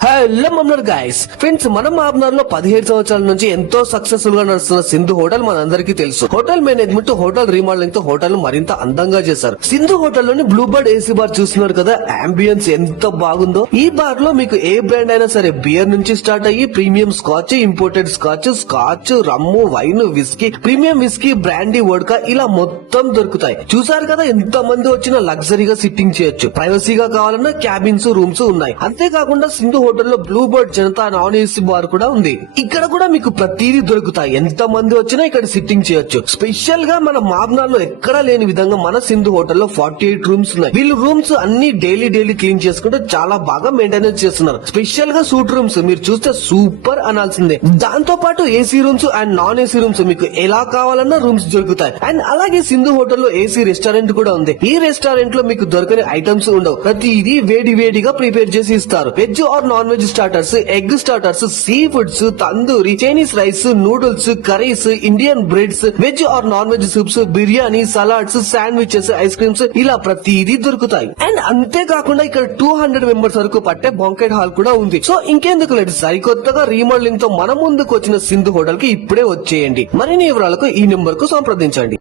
Hello మమ్మల్ని guys friends, మనం మాబ్నార్ లో 17 సంవత్సరాల నుంచి ఎంతో సక్సెస్ఫుల్ గా నడుస్తున్న సింధు హోటల్ మనందరికీ తెలుసు. హోటల్ మేనేజ్మెంట్ హోటల్ రీమోడలింగ్ తో హోటల్ మరింత అందంగా చేశారు. సింధు హోటల్ లోని బ్లూ బర్డ్ ఏసీ బార్ చూస్తున్నారు కదా, అంబియన్స్ ఎంత బాగుందో. ఈ బార్ లో మీకు ఏ బ్రాండ్ అయినా సరే బియర్ నుంచి స్టార్ట్ అయ్యి premium scotch, imported scotch, rum, wine, whisky, premium whisky, brandy, vodka ఇలా మొత్తం దొరుకుతాయి. చూసారు కదా, ఎంత మంది వచ్చినా లగ్జరీగా సిట్టింగ్ చేయొచ్చు. ప్రైవసీగా కావాలన్నా క్యాబిన్స్, రూమ్స్ ఉన్నాయి. అంతేకాకుండా సింధు హోటల్లో blue bird Janata non AC bar కూడా ఉంది. ఇక్కడ కూడా మీకు ప్రతిదీ దొరుకుతాయి. ఎంత మంది వచ్చినా ఇక్కడ సిట్టింగ్ చేయొచ్చు. స్పెషల్ గా మన మాబ్నార్ లో ఎక్కడా లేని విధంగా మన సింధు హోటల్లో 48 రూమ్స్ ఉన్నాయి. వీళ్ళు రూమ్స్ అన్ని డైలీ క్లీన్ చేసుకుంటే చాలా బాగా మెయింటెనెన్స్ చేస్తున్నారు. స్పెషల్ గా సూట్ రూమ్స్ మీరు చూస్తే సూపర్ అనాల్సిందే. దాంతో పాటు AC rooms and non AC rooms మీకు ఎలా కావాలన్నా రూమ్స్ దొరుకుతాయి. అండ్ అలాగే సింధు హోటల్లో ఏసీ రెస్టారెంట్ కూడా ఉంది. ఈ రెస్టారెంట్ లో మీకు దొరకని ఐటమ్స్ ఉండవు. ప్రతిదీ వేడిగా ప్రిపేర్ చేసి ఇస్తారు. Veg or non veg starters, egg starters, sea foods, tandoori, Chinese rice, noodles, curries, Indian breads, veg or non veg soups, biryani, salads, sandwiches, ice creams ఇలా ప్రతిదీ దొరుకుతాయి. అండ్ అంతేకాకుండా ఇక్కడ 200 మెంబర్స్ వరకు పట్టే బాంకెట్ హాల్ కూడా ఉంది. సో ఇంకెందుకు లేదు, సరికొత్తగా రీమోడలింగ్ తో మన ముందుకు వచ్చిన సింధు హోటల్ కి ఇప్పుడే వచ్చేయండి. మరిన్ని వివరాలకు ఈ నెంబర్ కు సంప్రదించండి.